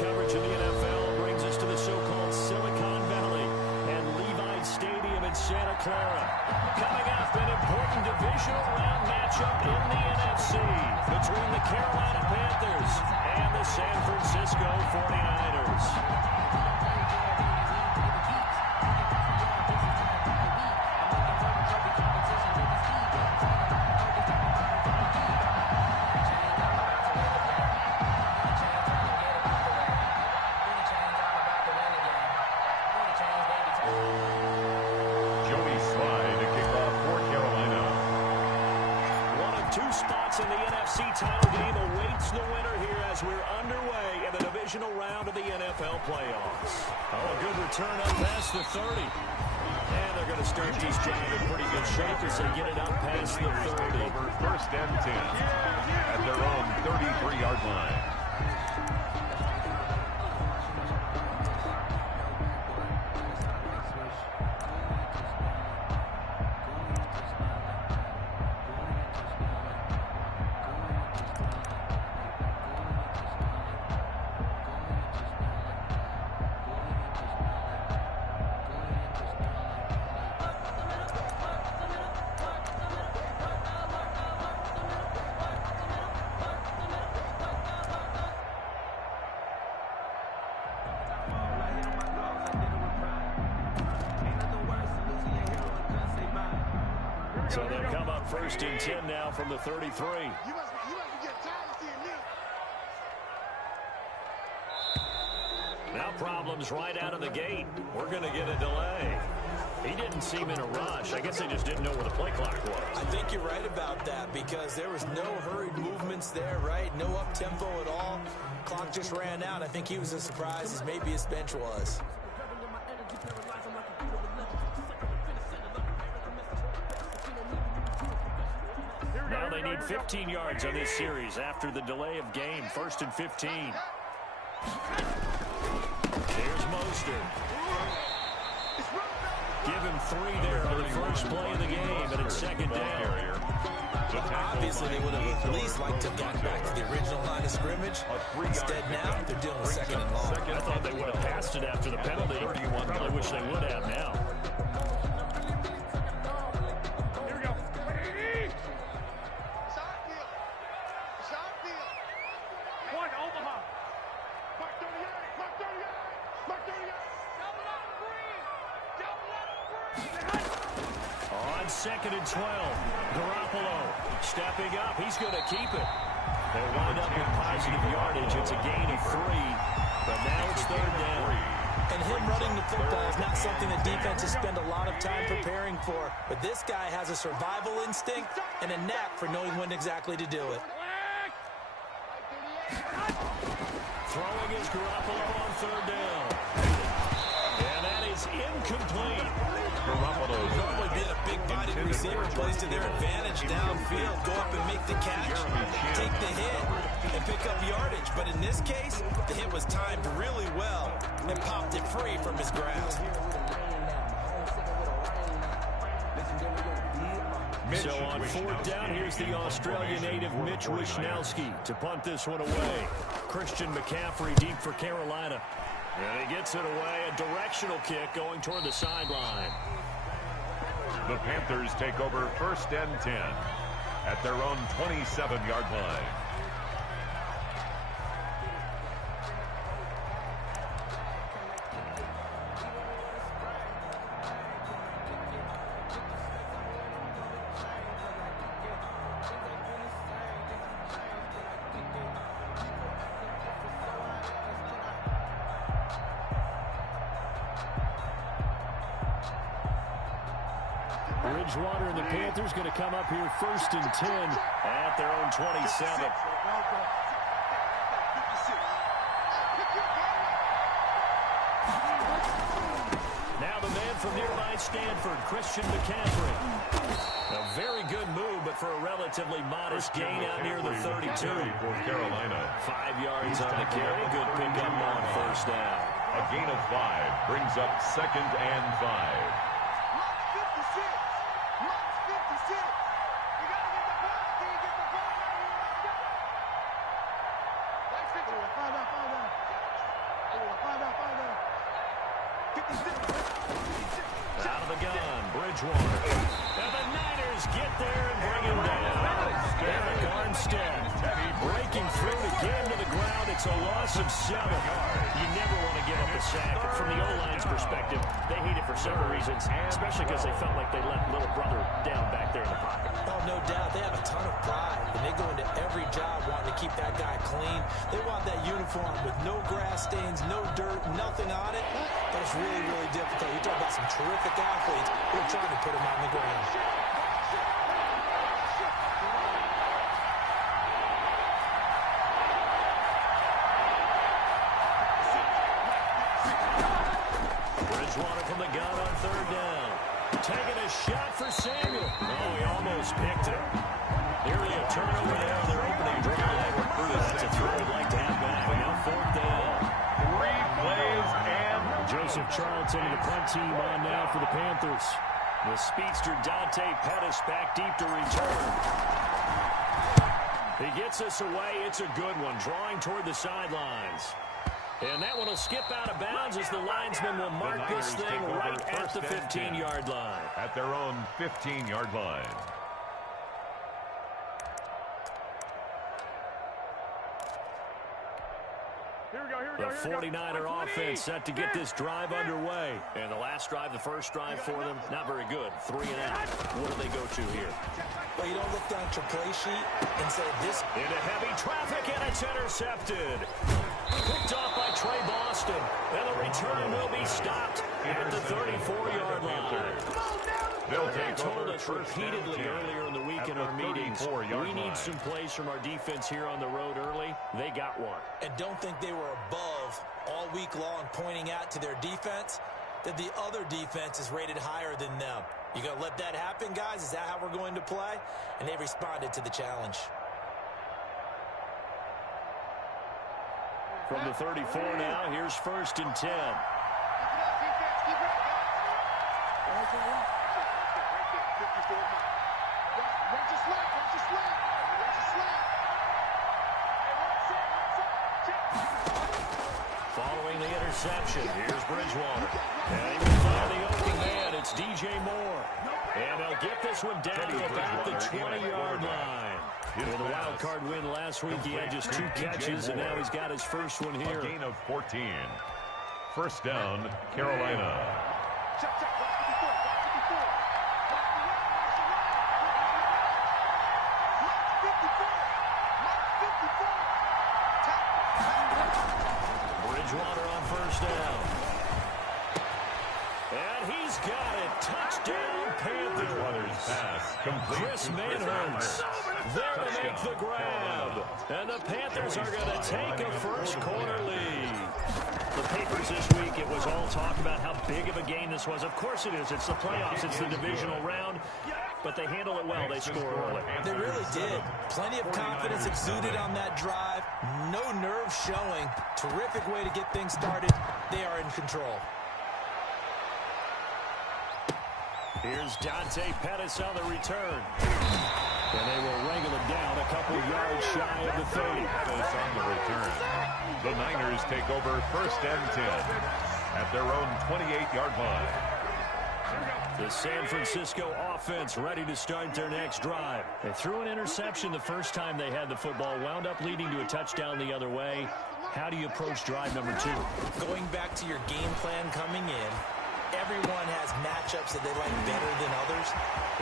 coverage in the NFL brings us to the so-called Silicon Valley and Levi Stadium in Santa Clara. Coming up, an important divisional round matchup in the NFC between the Carolina Panthers and the San Francisco 49ers. In the NFC title game awaits the winner here as we're underway in the divisional round of the NFL playoffs. Oh, a good return up past the 30. And they're going to start these Giants in pretty good shape as they get it up past the 30. First and 10 at their own 33-yard line. So they'll come up first and 10 now from the 33. You must get tired of seeing me. Now problems right out of the gate. We're going to get a delay. He didn't seem in a rush. I guess they just didn't know where the play clock was. I think you're right about that because there was no hurried movements there, right? No up-tempo at all. Clock just ran out. I think he was as surprised as maybe his bench was. Now they need 15 yards on this series after the delay of game. First and 15. Here's Mostert. Give him 3 there on the first play of the game, and it's second down. Obviously, they would have at least liked to have gotten back to the original line of scrimmage. Instead, now they're dealing with second and long. I thought they would have passed it after the penalty. Probably wish they would have now. Second and 12. Garoppolo stepping up. He's going to keep it. They'll wind up with positive yardage. It's a gain of 3, but now it's third down. And him running the football is not something that defenses spend a lot of time preparing for. But this guy has a survival instinct and a knack for knowing when exactly to do it. Throwing is Garoppolo on third down. And that is incomplete. Garoppolo's normally being a big-bodied receiver plays to their advantage downfield. Go up and make the catch, take the hit, and pick up yardage. But in this case, the hit was timed really well and popped it free from his grasp. So on fourth down, here's the Australian native Mitch Wishnowsky to punt this one away. Christian McCaffrey deep for Carolina. And he gets it away, a directional kick going toward the sideline. The Panthers take over first and 10 at their own 27-yard line. Bridgewater and the Panthers going to come up here first and 10 at their own 27. Now the man from nearby Stanford, Christian McCaffrey. A very good move, but for a relatively modest gain out near the 32. For Carolina. 5 yards on the carry. Good pickup on first down. A gain of 5 brings up second and 5. the gun, Bridgewater. And the Niners get there and bring him down. Eric Armstead breaking through to get him to the ground. It's a loss of 7. You never want to give up a sack. And from the O-line's perspective, they hate it for several reasons, especially because they felt like they let little brother down back there in the pocket. Oh, no doubt. They have a ton of pride, and they go into every job wanting to keep that guy clean. They want that uniform with no grass stains, no dirt, nothing on it. But it's really, really difficult. You talk about some terrific athletes. We're trying to put him on the ground. Bridgewater from the gun on 3rd down. Taking a shot for Samuel. Oh, he almost picked it. Nearly a turnover there on their opening drive. That's a throw we'd like to have back. Now 4th down. 3 plays and Joseph Charlton and the punt team on now for the Panthers. The speedster Dante Pettis back deep to return. He gets us away. It's a good one. Drawing toward the sidelines. And that one will skip out of bounds as the linesman will mark this thing right at the 15-yard line. At their own 15-yard line. The 49er offense set to get this drive underway. And the last drive, the first drive for them, not very good. 3 and out. What do they go to here? Well, you don't look down at your play sheet and say this. Into heavy traffic, and it's intercepted. Picked off by Trey Boston. And the return will be stopped at the 34-yard line. They told us repeatedly earlier in the week in our meetings, we need some plays from our defense here on the road early. They got one. And don't think they were above all week long pointing out to their defense that the other defense is rated higher than them. You going to let that happen, guys? Is that how we're going to play? And they responded to the challenge. From the 34 now, here's 1st and 10. Following the interception, here's Bridgewater. And he will find the open man. It's DJ Moore. And they'll get this one down to about the 20-yard line. In the wild card win last week, he had just 2 catches, and now he's got his first one here. A gain of 14. 1st down, Carolina. Bridgewater on 1st down. And he's got it. Touchdown, Panthers. Bridgewater's pass complete. Chris Manhurst there to make the grab. And the Panthers are going to take a first-quarter lead. The papers this week, it was all talk about how big of a game this was. Of course it is. It's the playoffs. It's the divisional round. But they handle it well. They score early. They really did. Plenty of confidence exuded on that drive. No nerves showing. Terrific way to get things started. They are in control. Here's Dante Pettis on the return. And they will wrangle it down a couple yards shy of the 30. Pettis on the return. The Niners take over 1st and 10 at their own 28-yard line. The San Francisco offense ready to start their next drive. They threw an interception the first time they had the football, wound up leading to a touchdown the other way. How do you approach drive number 2? Going back to your game plan coming in, everyone has matchups that they like better than others,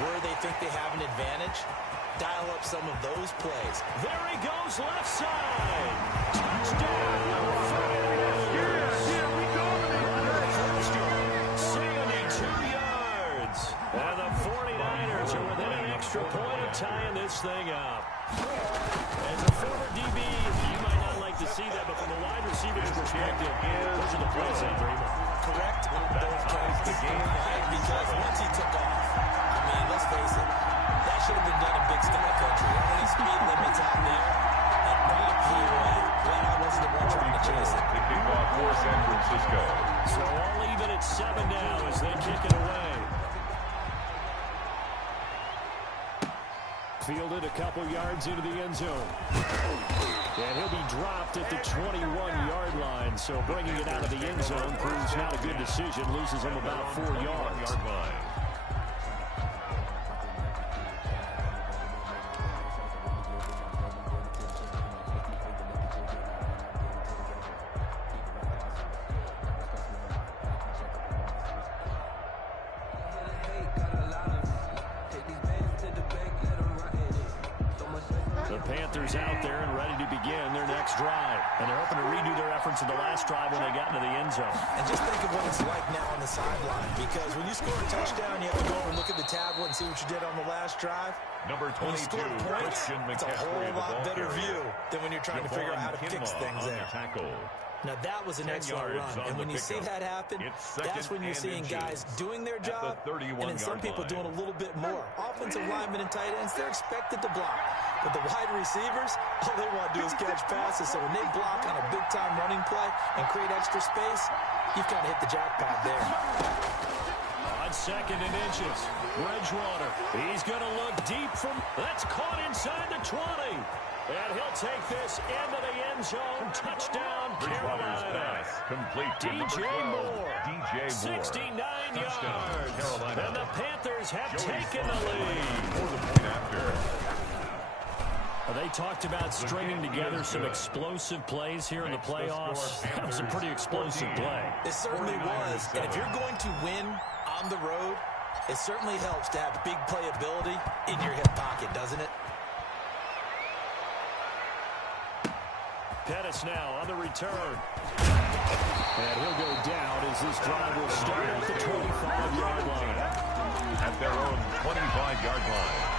where they think they have an advantage. Dial up some of those plays. There he goes, left side. Touchdown. 72 yards. And the 49ers are within an extra point of tying this thing up. As a former DB, you might not like to see that, but from a wide receiver's perspective, those are the plays that dream of. Correct. Both counts the game because once he took off, I mean, let's face it, that should have been done in Big Sky Country. How many speed limits out there? And Bob here, glad I wasn't the one trying to chase it. The kickoff for San Francisco. So all even at 7 now as they kick it away. Fielded a couple yards into the end zone. And he'll be dropped at the 21-yard line. So bringing it out of the end zone proves not a good decision. Loses him about 4 yards. Panthers out there and ready to begin their next drive. And they're hoping to redo their efforts in the last drive when they got into the end zone. And just think of what it's like now on the sideline. Because when you score a touchdown, you have to go over and look at the tablet and see what you did on the last drive. Number 22, points, it's a whole lot better view than when you're trying to figure out how to fix things there. Now, that was an excellent run, and when you see that happen, that's when you're seeing guys doing their job, and then some people doing a little bit more. Offensive linemen and tight ends, they're expected to block. But the wide receivers, all they want to do is catch passes, so when they block on a big-time running play and create extra space, you've kind of hit the jackpot there. On 2nd and inches, Bridgewater, he's going to look deep from, that's caught inside the 20. And he'll take this into the end zone. Touchdown, Carolina. Complete to DJ Moore. 69 Touchdown, yards. Carolina. And the Panthers have taken the lead. For the point after. They talked about stringing together some explosive plays here in the playoffs. That was a pretty explosive play. It certainly was. And if you're going to win on the road, it certainly helps to have big playability in your hip pocket, doesn't it? Pettis now on the return. And he'll go down as this drive will start at the 25-yard line. At their own 25-yard line.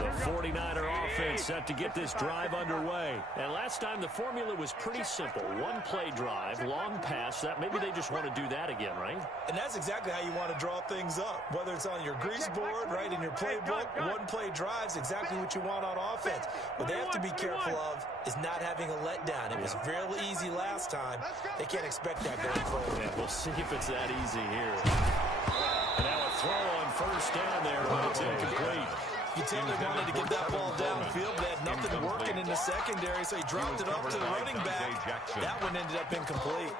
The 49er offense set to get this drive underway. And last time the formula was pretty simple. One play drive, long pass. That maybe they just want to do that again, right? And that's exactly how you want to draw things up. Whether it's on your grease board, right, in your playbook, one play drive's exactly what you want on offense. What they have to be careful of is not having a letdown. It was real easy last time. They can't expect that going forward. Yeah, we'll see if it's that easy here. And now a throw on first down there, but it's incomplete. You tell they wanted to get that ball downfield. They had nothing working in the secondary, so he dropped it off to the running back. That one ended up incomplete.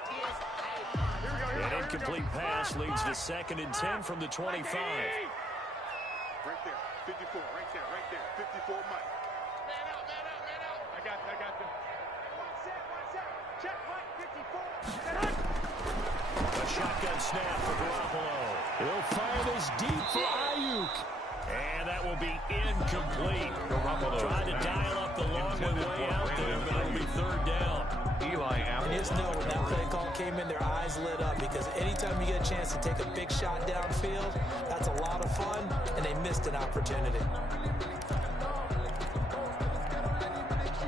An incomplete pass leads to 2nd and 10 from the 25. Right there, 54, right there, 54, Mike. Man out. I got them. One set. Check, Mike, 54. A shotgun snap for Garoppolo. He'll fire this deep for Ayuk. And that will be incomplete. Garoppolo trying to dial up the long way out there, but it'll be 3rd down. Eli Apple. And just know when that play call came in, their eyes lit up because anytime you get a chance to take a big shot downfield, that's a lot of fun, and they missed an opportunity.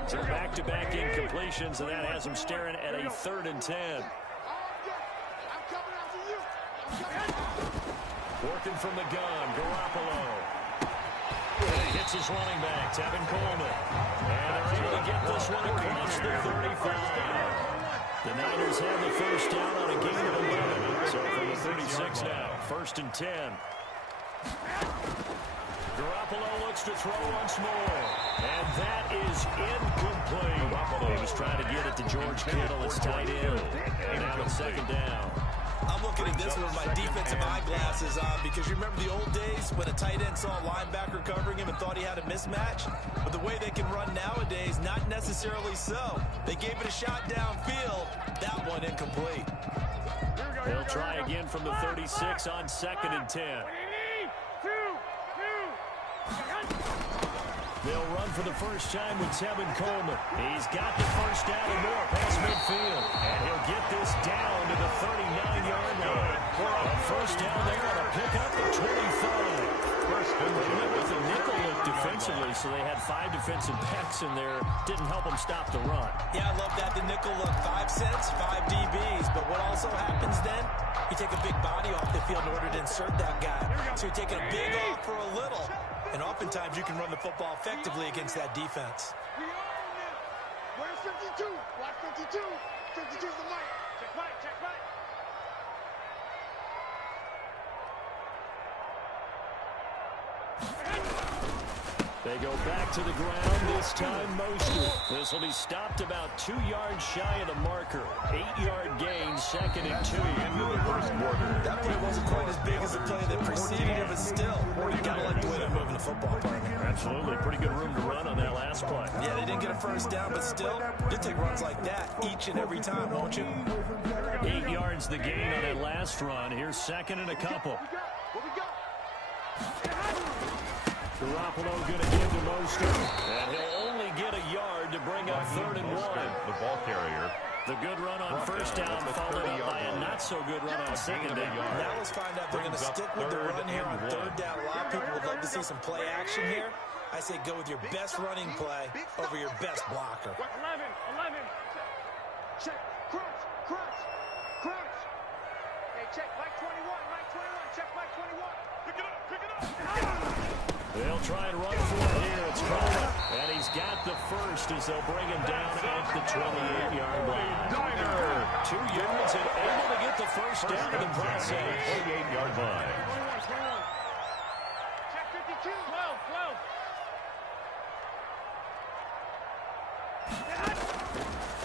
So back-to-back incompletions, and that has them staring at a 3rd and 10. I'm coming after you. Working from the gun, Garoppolo. And he hits his running back, Tevin Coleman. And they're able to get this one across the 35. The Niners have the first down on a gain of 11. So from the 36 now, 1st and 10. Garoppolo looks to throw once more. And that is incomplete. Garoppolo was trying to get it to George Kittle, his tight end. And now it's 2nd down. I'm looking at this with my defensive eyeglasses on because you remember the old days when a tight end saw a linebacker covering him and thought he had a mismatch? But the way they can run nowadays, not necessarily so. They gave it a shot downfield. That one incomplete. They'll try again from the 36 on 2nd and 10. They'll run for the first time with Tevin Coleman. He's got the first down and more past midfield. And he'll get this down to the 39-yard line. A first down there on a pickup at 25. They went with a nickel look defensively, so they had 5 defensive backs in there. Didn't help them stop the run. Yeah, I love that. The nickel look, 5 cents, 5 DBs. But what also happens then, you take a big body off the field in order to insert that guy. So you're taking a big off for a little. And oftentimes you can run the football effectively against that defense. We own them. Where's 52? Watch 52. 52's the mic. Check mic. They go back to the ground, this time Mostert. This will be stopped about 2 yards shy of the marker. 8-yard gain, 2nd and 2. Into the first quarter. That play wasn't quite as big as the play that preceded it, but still, you gotta like the way they're moving the football, partner. Absolutely, pretty good room to run on that last play. Yeah, they didn't get a first down, but still, you take runs like that each and every time, won't you? 8 yards the gain on that last run. Here's second and a couple. Garoppolo going to give to Mostert. And he'll only get a yard to bring up 3rd and 1. The ball carrier. The good run on first down followed up by a not-so-good run on second down. Now let's find out if they're going to stick with the run here on 3rd down. A lot of people would love to see some play action here. I say go with your best running play over your best blocker. 11. Check. Crunch. Hey, check. Mike 21. Check Mike 21. Pick it up. They'll try and run for it here. It's Cole. And he's got the first as they'll bring him down at the 28-yard line. 2 yards and able to get the first down in the process. 28-yard line. Check 52. 12.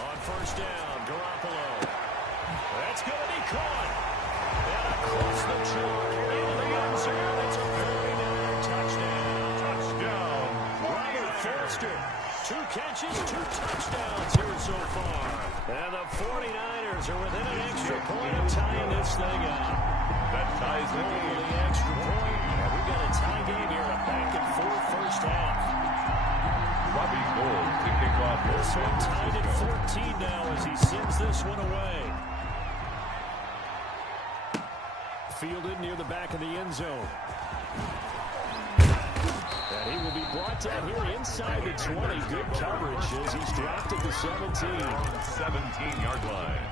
On first down, Garoppolo. That's going to be caught. And across the chalk into the end zone. It's a 49 touchdown. Robert Forster. 2 catches, 2 touchdowns here so far. And the 49ers are within an extra point of tying this thing up. That ties the game. The extra point. And we've got a tie game here, a back-and-forth first half. Robbie Gould to kick off. This one tied at 14 now as he sends this one away. Fielded near the back of the end zone. And he will be brought down here inside the 20. Good coverage as he's dropped at the 17. 17-yard line.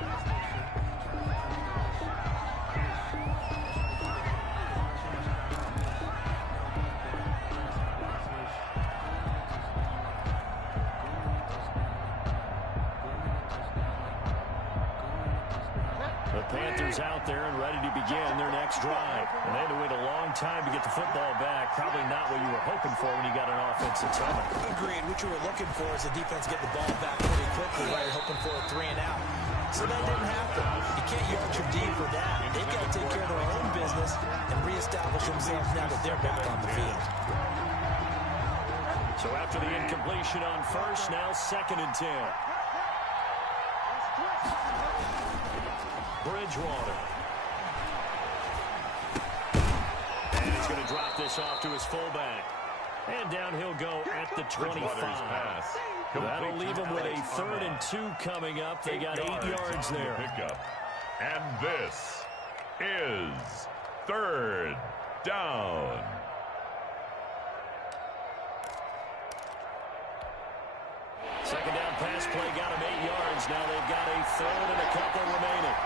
The Panthers out there and ready to begin their next drive. And they had to wait a long time to get the football back. Probably not what you were hoping for when you got an offensive tunnel. Agreed. What you were looking for is the defense get the ball back pretty quickly, right? Hoping for a 3 and out. So that didn't happen. You can't yard your D for that. They've got to take care of their own business and reestablish themselves now that they're back on the field. So after the incompletion on first, now 2nd and 10. Bridgewater. And he's going to drop this off to his fullback. And down he'll go at the 25. That'll leave him with a 3rd and 2 coming up. They got 8 yards there. Pickup. And this is 3rd down. Second down pass play got him 8 yards. Now they've got a 3rd and a couple remaining.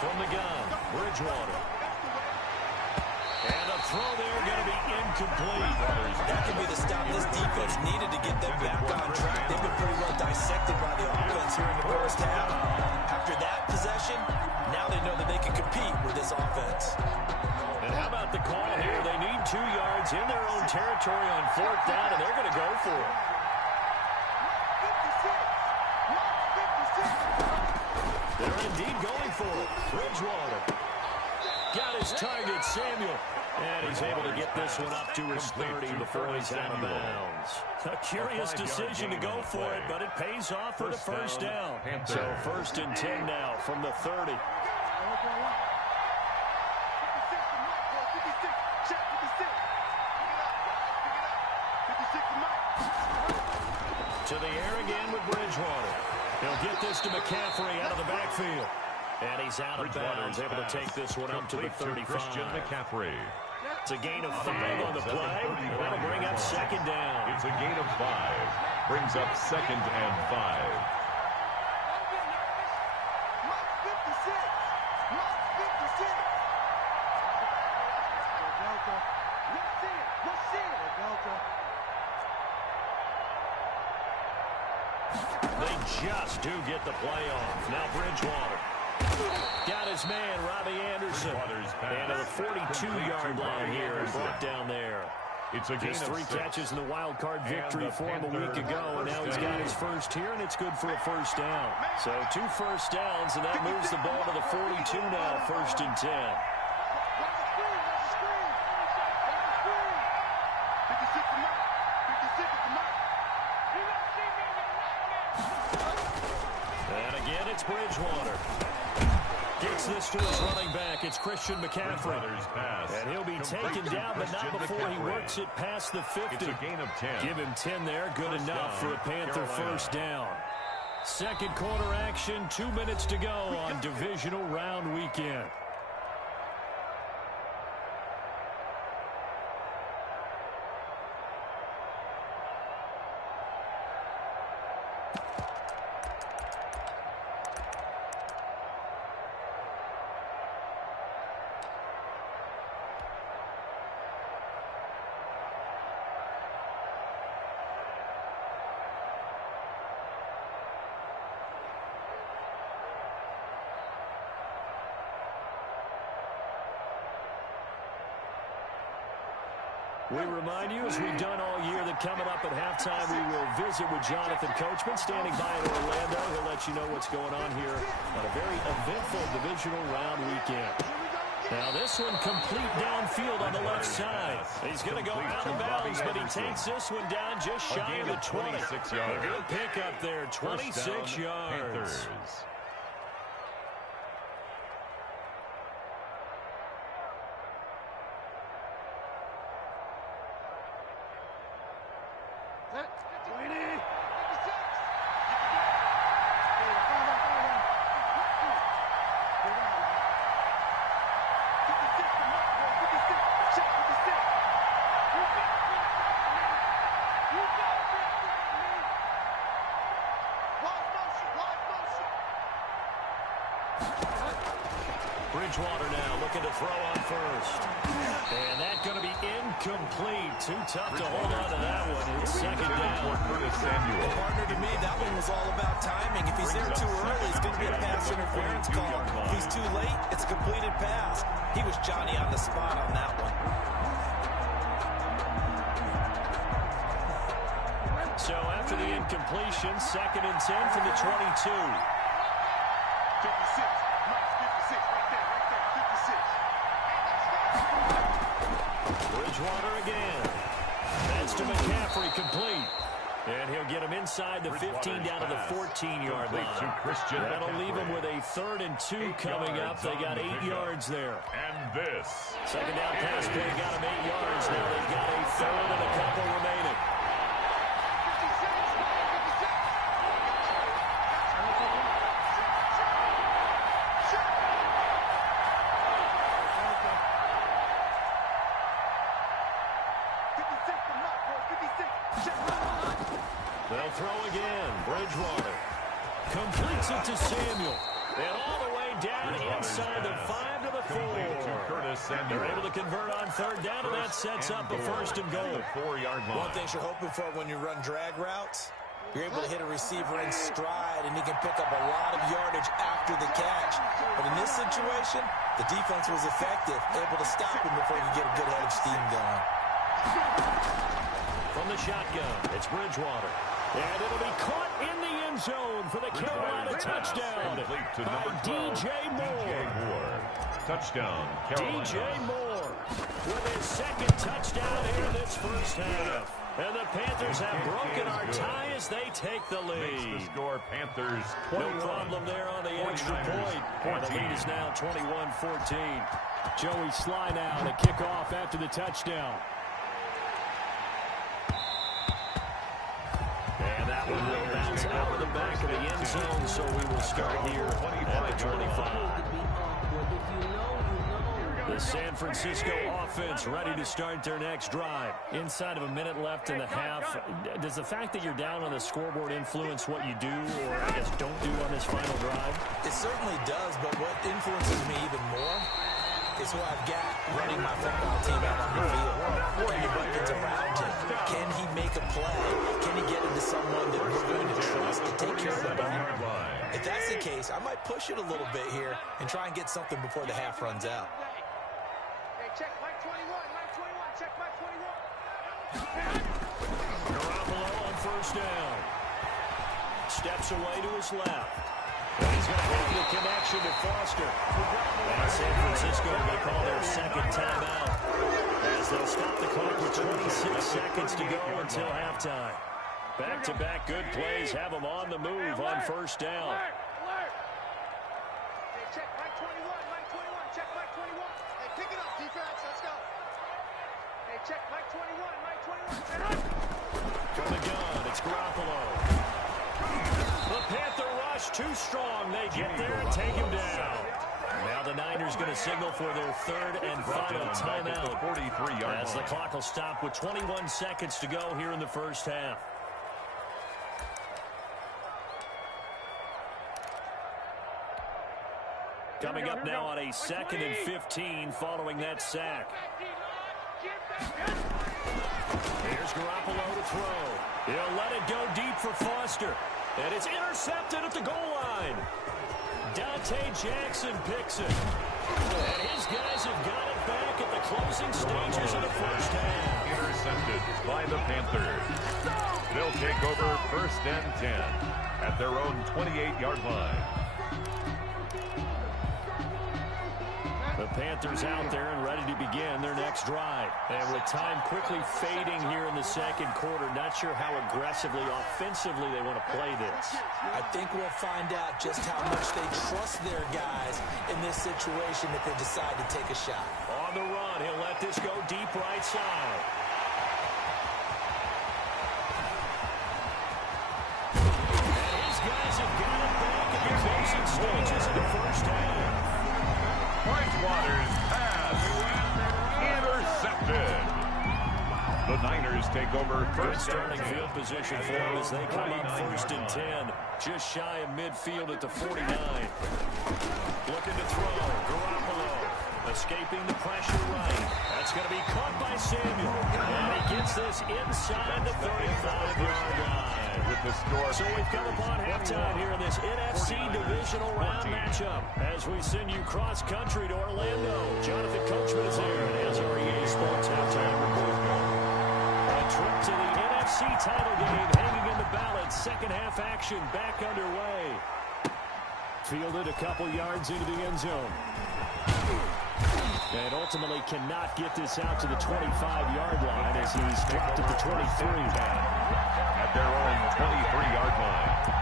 From the gun, Bridgewater. And a throw there going to be incomplete. That could be the stop this defense needed to get them back on track. They've been pretty well dissected by the offense here in the first half. After that possession, now they know that they can compete with this offense. And how about the call here? They need 2 yards in their own territory on 4th down, and they're going to go for it. They're indeed going for it. Bridgewater got his target, Samuel. And he's able to get this one up to his 30 before he's out of bounds. A curious decision to go for it, but it pays off for the first down. So 1st and 10 now from the 30. To the air again with Bridgewater. He'll get this to McCaffrey out of the backfield. And he's out of bounds, able to take this one up to the 35. Christian McCaffrey. It's a gain of 5 on the play. That'll bring up 2nd down. It's a gain of 5. Brings up 2nd and 5. They just do get the play off. Now Bridgewater. Got his man, Robbie Anderson. And to the 42-yard line here and brought down there. It's a Just 3 catches in the wild card victory for him a week ago, and now he's got his first here, and it's good for a first down. So 2 first downs, and that moves the ball to the 42 now, 1st and 10. Again, it's Bridgewater. Gets this to his running back. It's Christian McCaffrey. And he'll be taken down, but not before he works it past the 50. It's a gain of 10. Give him 10 there. Good enough for a Panther first down. Second quarter action. 2 minutes to go on divisional round weekend. We remind you, as we've done all year, that coming up at halftime, we will visit with Jonathan Coachman, standing by in Orlando. He'll let you know what's going on here on a very eventful divisional round weekend. Now this one complete downfield on the left side. He's going to go out of bounds, but he takes this one down just shy of the 20. A good pickup there, 26 yards. Bridgewater now looking to throw on first. And that's going to be incomplete. Too tough to hold on to that one. It's second down. Partner, to me, that one was all about timing. If he's there too early, it's going to be a pass interference call. If he's too late, it's a completed pass. He was Johnny on the spot on that one. So after the incompletion, 2nd and 10 from the 22. 56. Bridgewater again. That's to McCaffrey, complete. And he'll get him inside the 15 down to the 14-yard line. That'll leave him with a 3rd and 2 coming up. They got 8 yards there. And this. Second down pass play got him 8 yards. Now they've got a 3rd and a couple remaining. They'll throw again. Bridgewater completes it to Samuel. And all the way down inside the 5 to the 4. They're able to convert on 3rd down, and that sets up a 1st and goal. 4-yard line. One thing you're hoping for when you run drag routes, you're able to hit a receiver in stride, and he can pick up a lot of yardage after the catch. But in this situation, the defense was effective, able to stop him before he could get a good head of steam going. From the shotgun, it's Bridgewater. And it'll be caught in the end zone for the Carolina touchdown by DJ Moore. Touchdown, Carolina. DJ Moore with his 2nd touchdown here in this first half. And the Panthers have broken our tie as they take the lead. Makes the score Panthers 21. No problem there on the extra point. And the lead is now 21-14. Joey Sly now to kick off after the touchdown. And that one will bounce out of the back of the end zone, so we will start here at the 25. The San Francisco offense ready to start their next drive. Inside of a minute left in the half. Does the fact that you're down on the scoreboard influence what you do, or I guess don't do on this final drive? It certainly does, but what influences me even more is who I've got running my football team out on the field. Kenny Buckins around him. Can he make a play? Can he get into someone that we're going to trust to take care of the ball? If that's the case, I might push it a little bit here and try and get something before the half runs out. Hey, check Mike 21, Mike 21, check Mike 21. Garoppolo on 1st down. Steps away to his left. He's going to make the connection to Foster. And San Francisco will call their 2nd timeout as they'll stop the clock with 26 seconds to go until halftime. Back-to-back good plays have them on the move on 1st down. 21, Mike 21, check Mike 21. Hey, pick it up, defense, let's go. Hey, check Mike 21, Mike 21, check it. From the gun, it's Garoppolo. The Panther rush too strong. They get there and take him down. Now the Niners going to signal for their third and final timeout. 43-yard As the clock will stop with 21 seconds to go here in the first half. Coming up now on a 2nd and 15 following that sack. Here's Garoppolo to throw. He'll let it go deep for Foster. And it's intercepted at the goal line. Dante Jackson picks it. And his guys have got it back at the closing stages of the first half. Intercepted by the Panthers. They'll take over 1st and 10 at their own 28-yard line. The Panthers out there and ready to begin their next drive. And with time quickly fading here in the second quarter, not sure how aggressively, offensively they want to play this. I think we'll find out just how much they trust their guys in this situation if they decide to take a shot. On the run, he'll let this go deep right side. And his guys have got it back at the closing stages of the first half. Bridgewater's pass intercepted. The Niners take over Good 1st starting and 10. field position for them as they come up 1st and 10. Just shy of midfield at the 49. Looking to throw. Garoppolo escaping the pressure right. That's going to be caught by Samuel. And he gets this inside the 35-yard line. With the score. So we've come upon halftime here in this NFC divisional round matchup as we send you cross-country to Orlando. Jonathan Coachman is there and has our EA Sports halftime report. A trip to the NFC title game hanging in the balance. Second half action back underway. Fielded a couple yards into the end zone. And ultimately cannot get this out to the 25-yard line as he's dropped at the 23. At their own 23-yard line.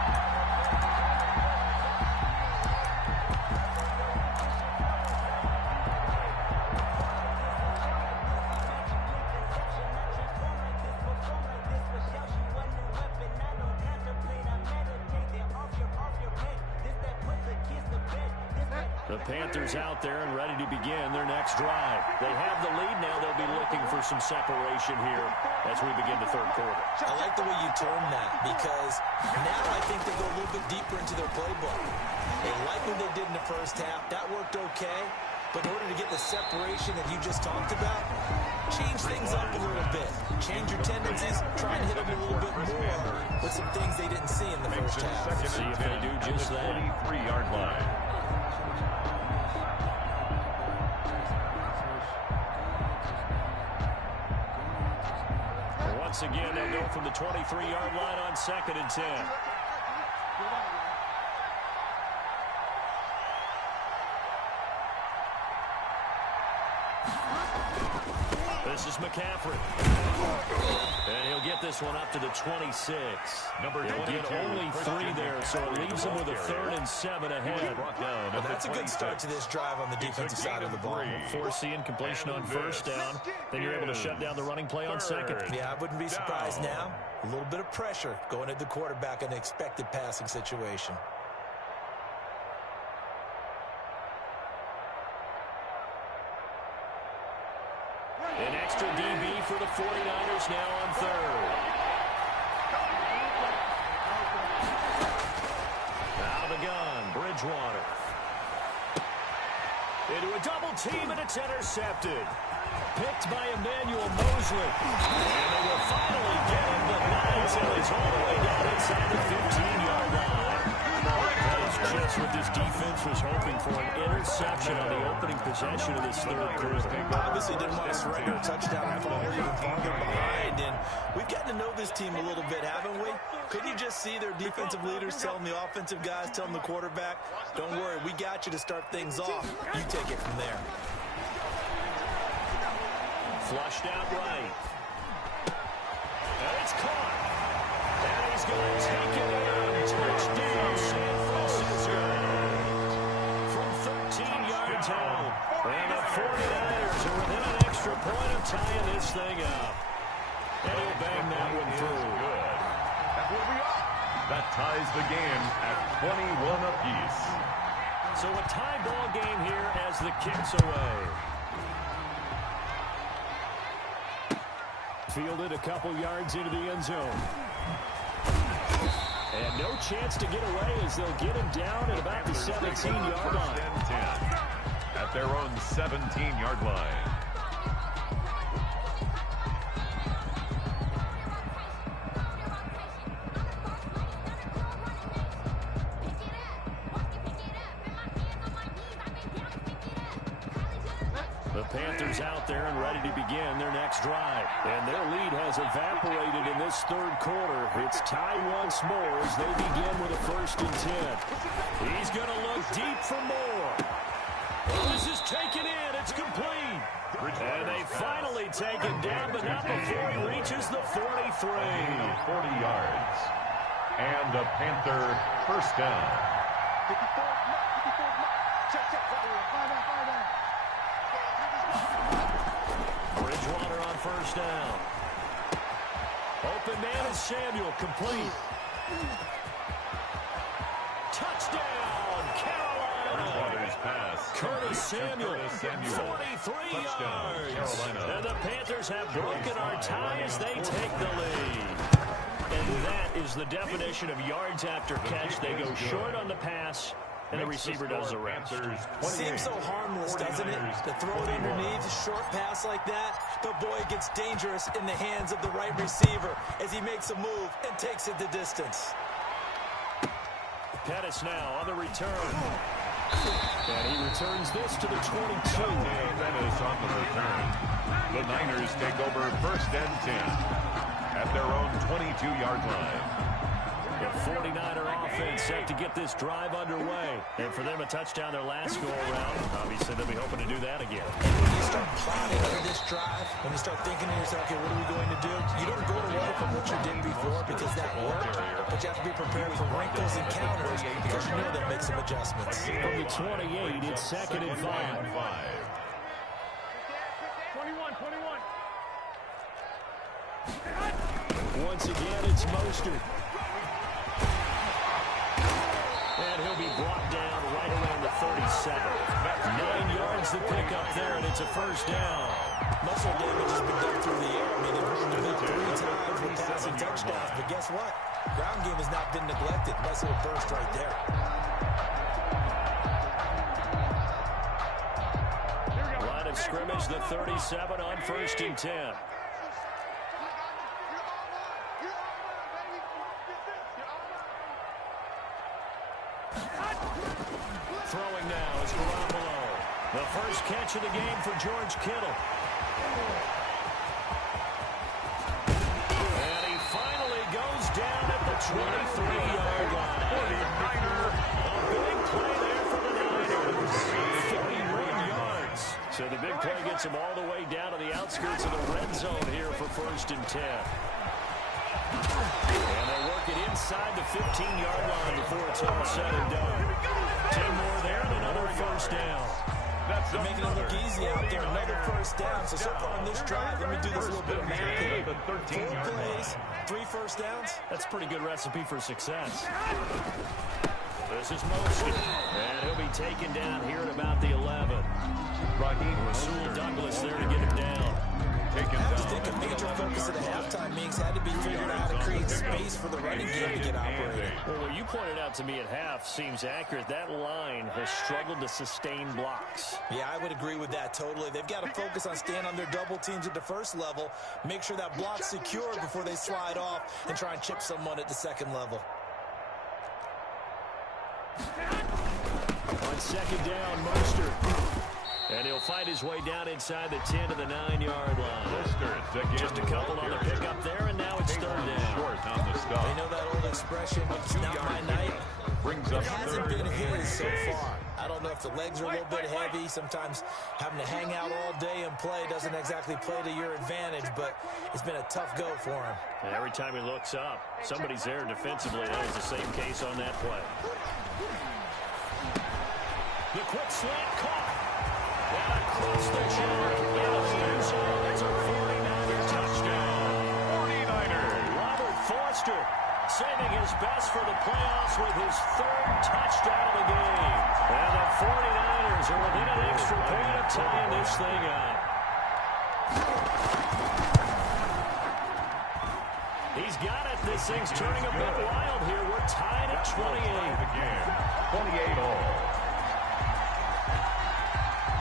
The Panthers out there and ready to begin their next drive. They have the lead now. They'll be looking for some separation here as we begin the third quarter. I like the way you term that because now I think they go a little bit deeper into their playbook. They like what they did in the first half. That worked okay. But in order to get the separation that you just talked about, change things up a little bit. Change your tendencies. Try and hit them a little bit more with some things they didn't see in the first half. See if they do just that. 23-yard line. Once again, they'll go from the 23-yard line on 2nd and 10. This is McCaffrey. And he'll get this one up to the 26. Number He'll get 22, only 3 there, so it leaves him with a 3rd and 7 ahead. Well, that's a good start to this drive on the defensive side of the ball. Forcing completion on first down. Then you're able to shut down the running play on second. Yeah, I wouldn't be surprised now. A little bit of pressure going at the quarterback in an expected passing situation. An extra DB for the 49ers now on 3rd. Out of the gun, Bridgewater. Into a double team, and it's intercepted. Picked by Emmanuel Mosley. And they will finally get him, but not until he's all the way down inside the 15-yard line. That's just what this defense was hoping for, an interception on the opening possession of this third quarter. Obviously didn't want to surrender a touchdown and fall even farther behind. And we've gotten to know this team a little bit, haven't we? Couldn't you just see their defensive leaders telling the offensive guys, telling the quarterback, don't worry, we got you to start things off. You take it from there. Flushed out right. And it's caught. And he's going to take it in. Touchdown, San Francisco. From 13 That ties the game at 21 apiece. So a tie ball game here as the kick's away. Fielded a couple yards into the end zone. And no chance to get away as they'll get him down at about the 17-yard line. At their own 17-yard line. The Panthers out there and ready to begin their next drive. And their lead has evaporated in this third quarter. It's tied once more as they begin with a 1st and 10. He's going to look deep for more. This is taken in. It's complete. And they finally take him down, but not before he reaches the 43. 40 yards. And a Panther 1st down. 54. Check. Fire down. Bridgewater on 1st down. Open man is Samuel, complete. Touchdown, Carolina. Bridgewater's pass. Curtis Samuel, 43 yards. And the Panthers have broken our tie as they take the lead. And that is the definition of yards after catch. They go short on the pass, and the receiver does the rest. Seems so harmless, doesn't it? To throw it underneath a short pass like that, but boy, it gets dangerous in the hands of the right receiver as he makes a move and takes it the distance. Pettis now on the return. And he returns this to the 22. Pettis on the return. The Niners take over 1st and 10 at their own 22-yard line. The 49er offense set to get this drive underway. And for them, a touchdown their last go-around. Obviously, they'll be hoping to do that again. And when you start plotting for this drive, when you start thinking to yourself, okay, what are we going to do? You don't go away from what you did before because that worked, but you have to be prepared for wrinkles and counters because you know that makes some adjustments. From the 28, it's 2nd and 5. 21. Once again, it's Mostert. And he'll be brought down right around the 37. 9 yards to pick up there, and it's a 1st down. Muscle damage has been done through the air. I mean, they've been doing it 3 times with passing touchdowns. But guess what? Ground game has not been neglected. Nice little burst right there. Line of scrimmage, the 37 on 1st and 10. Throwing now is Garoppolo. The first catch of the game for George Kittle. And he finally goes down at the 23-yard line. 49er. A big play there for the Niners. 41 yards. So the big play gets him all the way down to the outskirts of the red zone here for 1st and 10. And they'll work it inside the 15-yard line before it's all said and done. 10 more there and another 1st down. They're making it look easy out there. Another 1st down. So far on this drive, let me do this little bit of math here. 4 plays, 3 1st downs. That's a pretty good recipe for success. This is Mostert. And he'll be taken down here at about the 11. Rasul Douglas there to get him down. I just think a major focus of the halftime meetings had to be figuring out how to create space for the running game to get operating. Well, what you pointed out to me at half seems accurate. That line has struggled to sustain blocks. Yeah, I would agree with that totally. They've got to focus on staying on their double teams at the 1st level, make sure that block's secure before they slide off and try and chip someone at the 2nd level. On 2nd down, Mostert. And he'll find his way down inside the 10 to the 9-yard line. Just a couple on the pickup there, and now it's 3rd down. Short on the stop. They know that old expression, it's not my night. Brings up It hasn't been his so far. I don't know if the legs are a little bit heavy. Sometimes having to hang out all day and play doesn't exactly play to your advantage, but it's been a tough go for him. And every time he looks up, somebody's there defensively. That was the same case on that play. The quick slant caught. And across the channel. It's a 49er touchdown. 49ers. Robert Foster saving his best for the playoffs with his third touchdown of the game. And the 49ers are within an extra point of tying this thing up. He's got it. This thing's turning a bit wild here. We're tied at 28. Again, 28 all.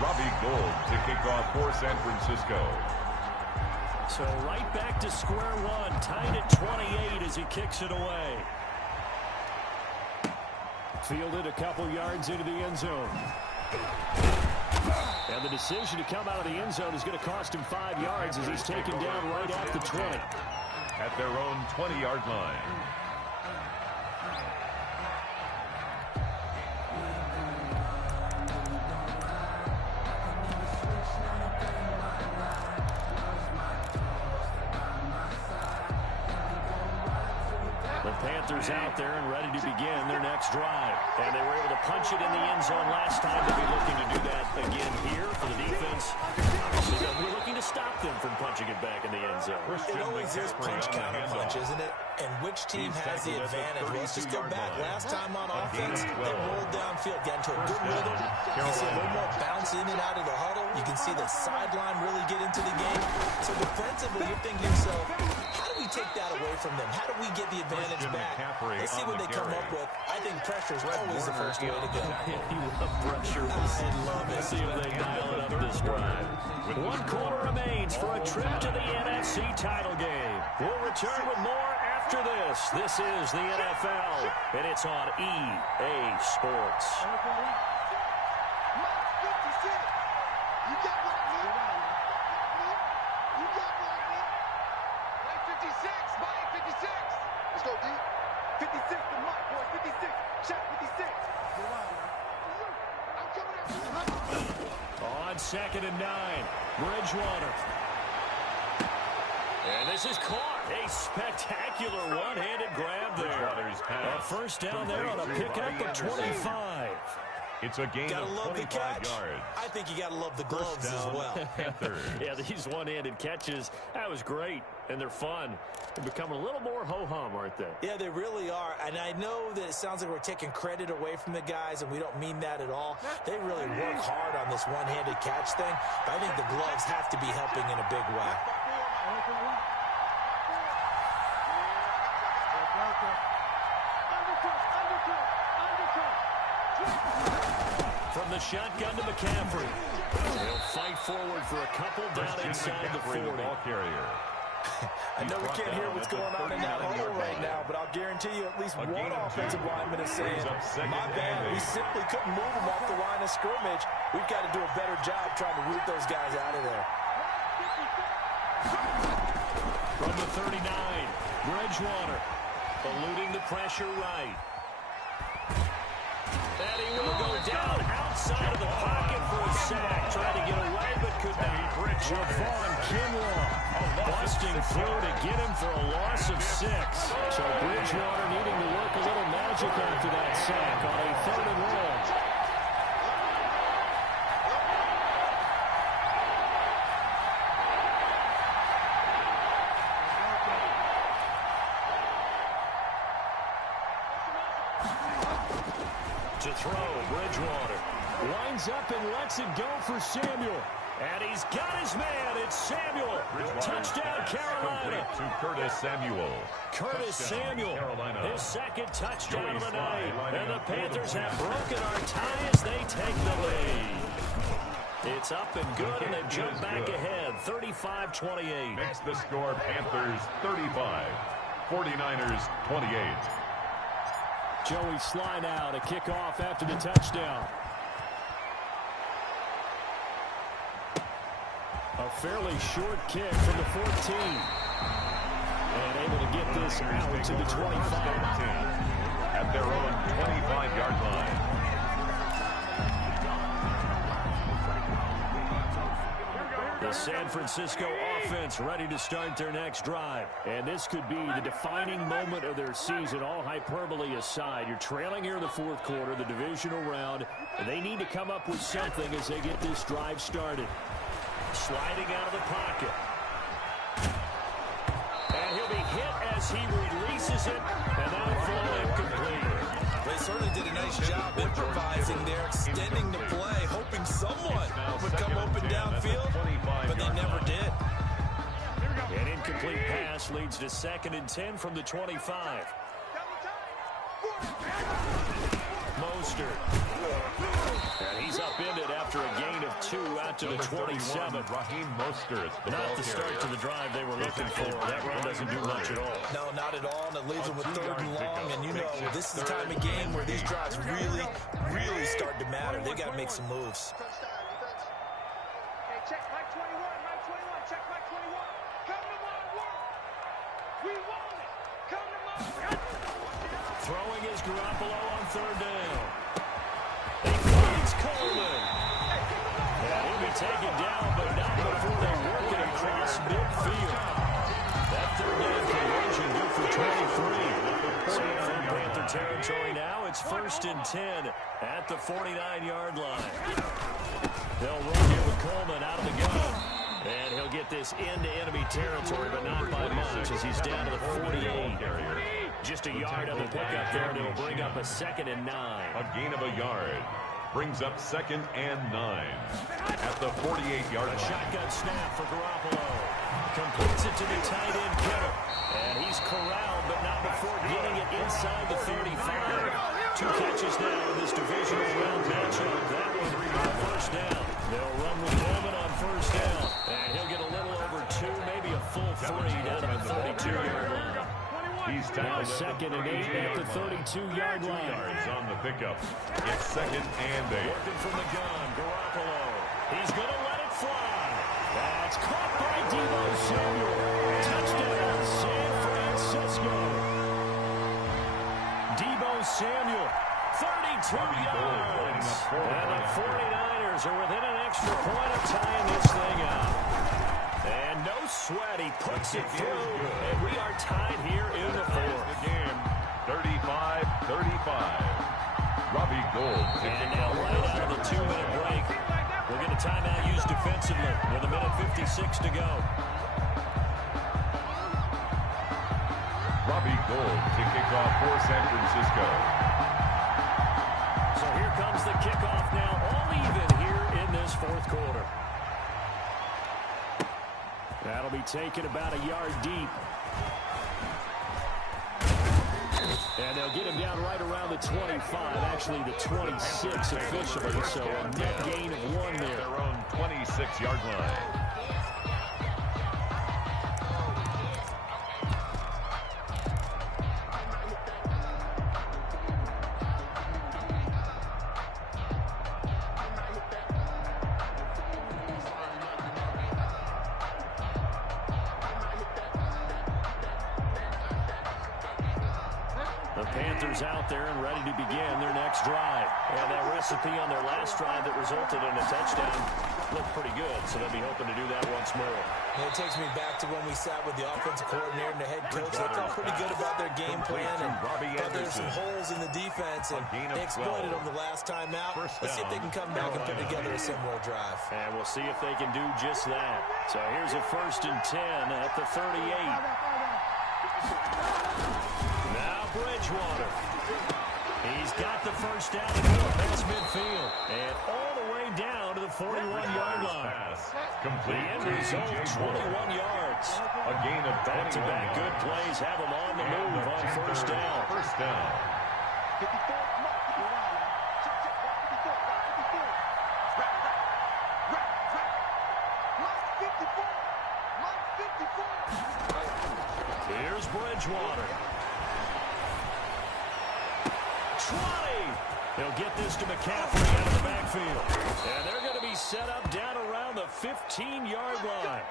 Robbie Gould to kick off for San Francisco. So right back to square one, tied at 28 as he kicks it away. Fielded a couple yards into the end zone. And the decision to come out of the end zone is going to cost him 5 yards as he's taken down right at the 20. At their own 20-yard line. The Panthers out there and ready to begin their next drive. And they were able to punch it in the end zone last time. They'll be looking to do that again here for the defense. Obviously, we're looking to stop them from punching it back in the end zone. It always is punch-counter-punch, isn't it? And which team has the advantage? Well, let's just go back. Last time on offense, they rolled downfield, got into a good rhythm. You can see a little more bounce in and out of the huddle. You can see the sideline really get into the game. So defensively, you're thinking to yourself, how do we take that away from them? How do we get the advantage back? Let's see what they come up with. I think pressure is always the first way to go. You love pressure. I love it. Let's see if they dial it up this drive. 1 quarter remains for a trip to the NFC title game. We'll return with more after this. This is the NFL, and it's on EA Sports. You got what I need. You got what I need. Mike 56, Mike 56. Let's go, D. 56 to Mike, boys. 56. Check 56. I'm coming after you. On 2nd and 9, Bridgewater. And this is caught. A spectacular one-handed grab there. A first down there on a pickup of 25. It's a gain Gotta of love the 25 catch. yards. I think you gotta love the gloves as well. Yeah, these one-handed catches, that was great, and they're fun. They're becoming a little more ho-hum, aren't they? Yeah, they really are. And I know that it sounds like we're taking credit away from the guys, and we don't mean that at all. They really work hard on this one-handed catch thing, but I think the gloves have to be helping in a big way. From the shotgun to McCaffrey. He'll fight forward for a couple down inside the 40. Ball carrier. I know we can't hear what's going on in that huddle right now, but I'll guarantee you at least one offensive lineman is saying, my bad, we simply couldn't move them off the line of scrimmage. We've got to do a better job trying to root those guys out of there. From the 39, Bridgewater eluding the pressure right. And he will go down outside of the pocket for a sack. Tried to get away, but could not. Javon Kinlaw busting through to get him for a loss of 6. So Bridgewater needing to work a little magic after that sack on a 3rd and long. To throw, Bridgewater lines up and lets it go for Samuel. And he's got his man. It's Samuel. Touchdown, Carolina. To Curtis Samuel. Curtis Samuel, his 2nd touchdown of the night. And the Panthers have broken our tie as they take the lead. It's up and good, and they jump back ahead, 35-28. Makes the score Panthers 35, 49ers 28. Joey Sly now to kick off after the touchdown. A fairly short kick from the 14. And able to get this out to the 25. At their own 25-yard line. The San Francisco offense ready to start their next drive. And this could be the defining moment of their season, all hyperbole aside. You're trailing here in the 4th quarter, the divisional round, and they need to come up with something as they get this drive started. Sliding out of the pocket. And he'll be hit as he releases it, and that'll fall incomplete. They certainly did a nice job improvising there, extending the play, hoping someone would come open downfield, but they never did. An incomplete pass leads to 2nd and 10 from the 25. Mostert. And he's upended after a gain of 2 out to the 27. Raheem Mostert. Not the start to the drive they were looking for. That run doesn't do much at all. No, not at all, and it leaves them with 3rd and long, and you know, this is the time of game where these drives really, really start to matter. They've got to make some moves. Hey, check Mike 21, Mike 21, check Mike 21. Come to my work. We want it. Come to my work. Throwing is Garoppolo on 3rd down. He finds Coleman. And he'll be taken down, but not before they work it across midfield. That 3rd down conversion good for 23. So from Panther territory now, it's 1st and 10 at the 49-yard line. They'll run here with Coleman out of the gun. And he'll get this into enemy territory, but not by much as he's down to the 48. Just a yard on the pickup there, and it'll bring up a 2nd and 9. A gain of a yard brings up 2nd and 9 at the 48-yard line. A shotgun snap for Garoppolo. Completes it to the tight end, Kittle. And he's corralled, but not before getting it inside the 35. 2 catches now in this divisional round matchup. That one rebound 1st down. They'll run with Coleman on 1st down. And he'll get a little over 2, maybe a full 3 down to the 32-yard line. He's Now tackled 2nd and 8 at the 32-yard line. yards on the pickup. It's 2nd and 8. Working from the gun, Garoppolo. He's going to let it fly. That's caught by Deebo Samuel. Touchdown, San Francisco. Deebo Samuel, 32 yards. And the 49ers are within an extra point of tying this thing up. And no sweat, he puts it through, and we are tied here in the 4th. The game, 35-35. Robbie Gould. And now right out of the 2-minute break, we'll get a timeout used defensively with 1:56 to go. Robbie Gould to kick off for San Francisco. So here comes the kickoff now, all even here in this 4th quarter. That'll be taken about a yard deep. And they'll get him down right around the 25, actually the 26 officially, so a net gain of 1 there. Their own 26-yard line. The Panthers out there and ready to begin their next drive. And that recipe on their last drive that resulted in a touchdown looked pretty good, so they'll be hoping to do that once more. And it takes me back to when we sat with the offensive coordinator and the head coach. They felt pretty good about their game plan, but there's some holes in the defense, and they exploited them the last time out. Let's see if they can come back and put together a similar drive. And we'll see if they can do just that. So here's a 1st and 10 at the 38. Now Bridgewater. He's got the 1st down and more past midfield. And all the way down to the 41-yard line. Complete. The end result, 21 yards. A gain of back-to-back good plays have them on the move on 1st down. 1st down. 54. Here's Bridgewater. 20. They'll get this to McCaffrey out of the backfield. And they're going to be set up down around the 15-yard line.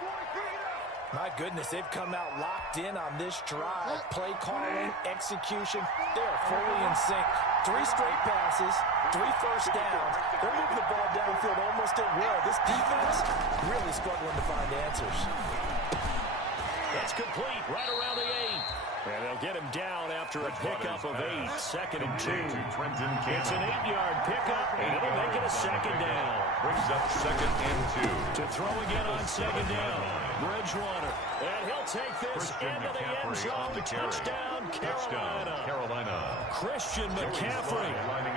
My goodness, they've come out locked in on this drive. Play calling, execution, they're fully in sync. 3 straight passes, 3 first downs. They're moving the ball downfield almost at will. This defense really struggling to find answers. That's complete right around the 8. And they'll get him down after after a pickup of 8, 2nd and 2. It's an 8-yard pickup, and it'll make it a 2nd down. Brings up 2nd and 2. To throw again on 2nd down. Bridgewater. And he'll take this into the end zone. Touchdown, Carolina. Christian McCaffrey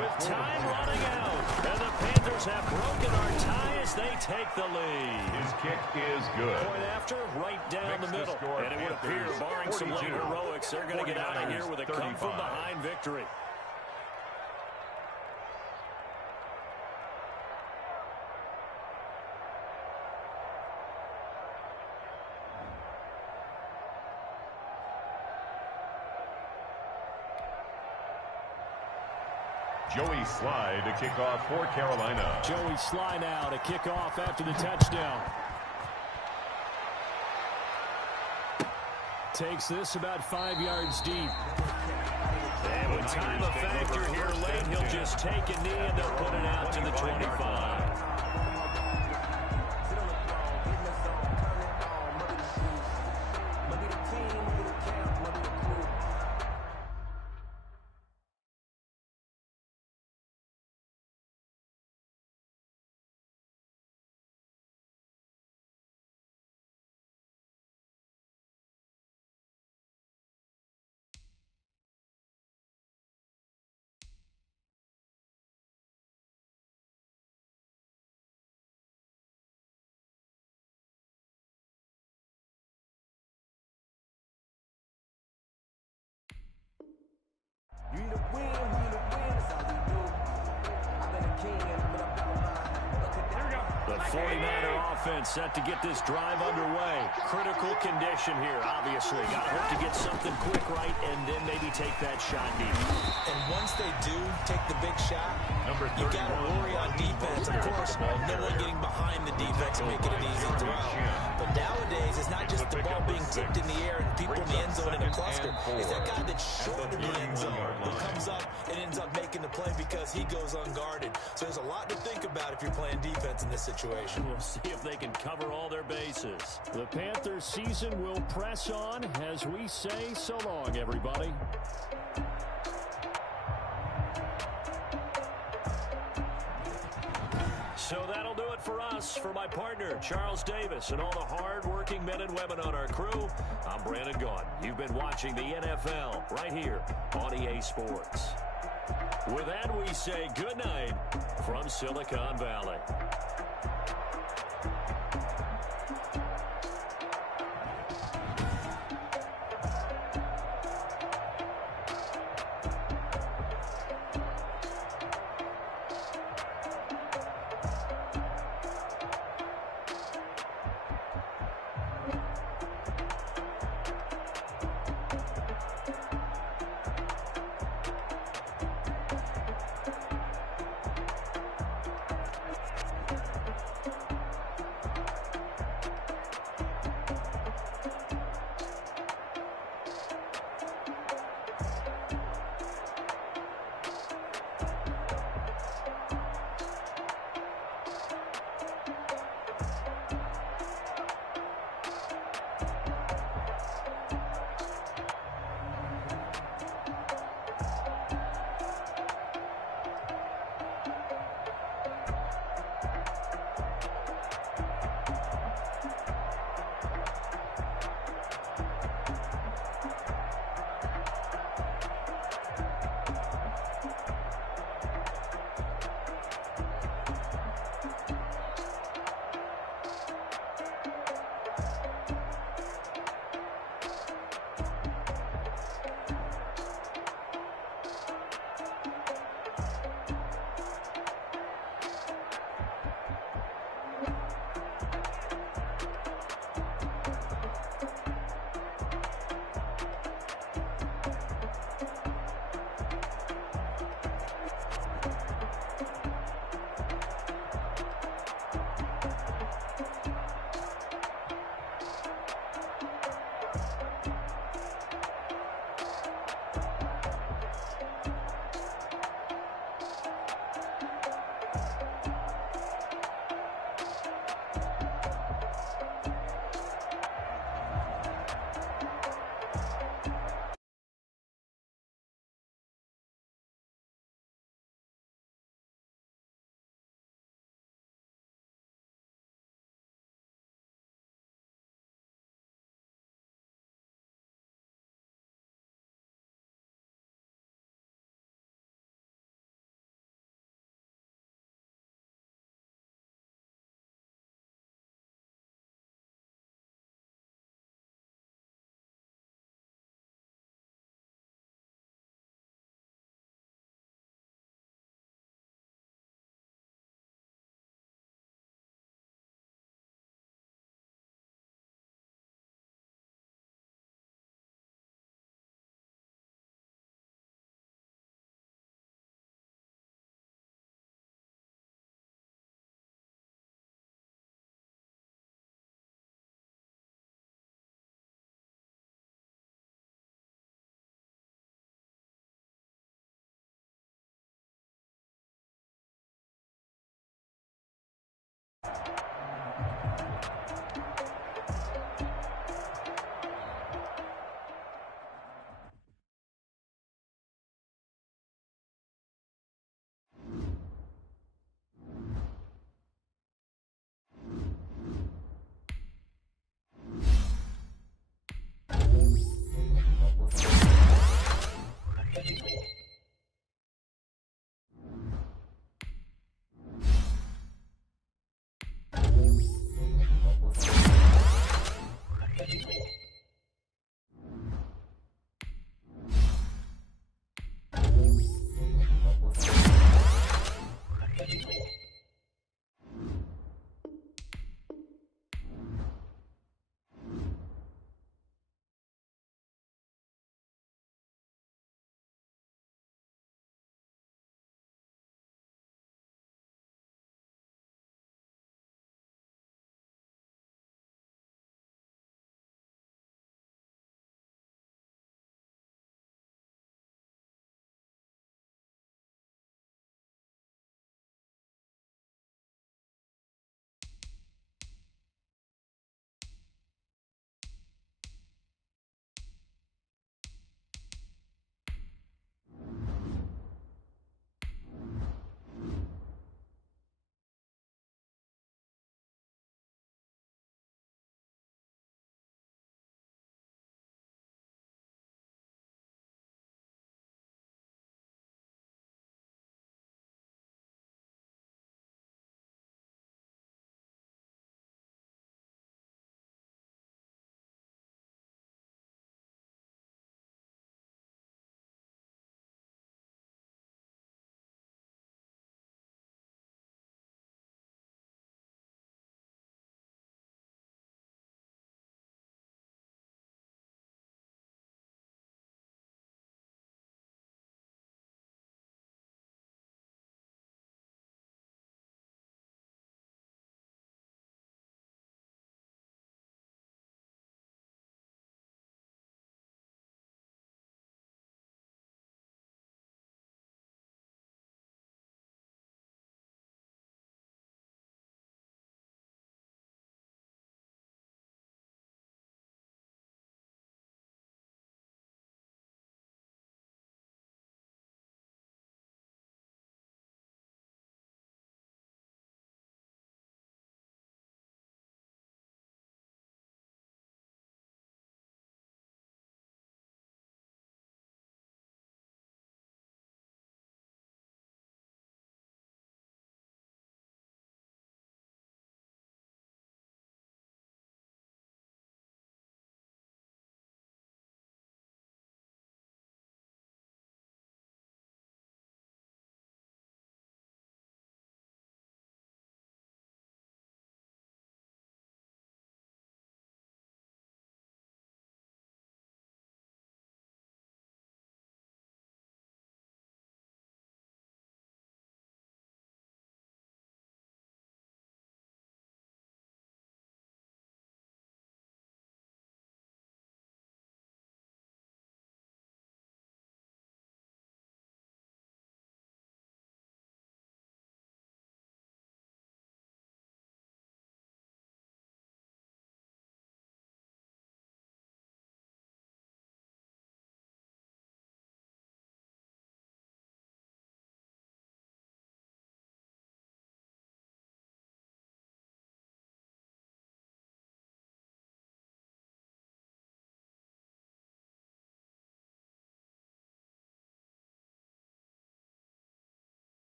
with time running out. And the Panthers have broken our tie as they take the lead. His kick is good. Point after, right down the middle. And it would appear, barring some late heroics, they're going to get out of here with a come-from-behind victory. Joey Sly to kick off for Carolina. Joey Sly now to kick off after the touchdown. Takes this about 5 yards deep. And with time a factor here late, he'll just take a knee and they'll put it out to the 25. The 49er offense set to get this drive underway. Critical condition here, obviously. Got to hope to get something quick right and then maybe take that shot deep. And once they do take the big shot, you got to worry on defense. Of course, no one getting behind the defense and making it easy to throw. But nowadays, it's not just the ball being tipped in the air and people in the end zone in a cluster. It's that guy that's short of the end zone who comes up and ends up making the play because he goes unguarded. So there's a lot to think about if you're playing defense in this situation. We'll see if they can cover all their bases. The Panthers season will press on as we say so long, everybody. So that'll do it for us. For my partner, Charles Davis, and all the hard-working men and women on our crew, I'm Brandon Gaudin. You've been watching the NFL right here on EA Sports. With that, we say good night from Silicon Valley.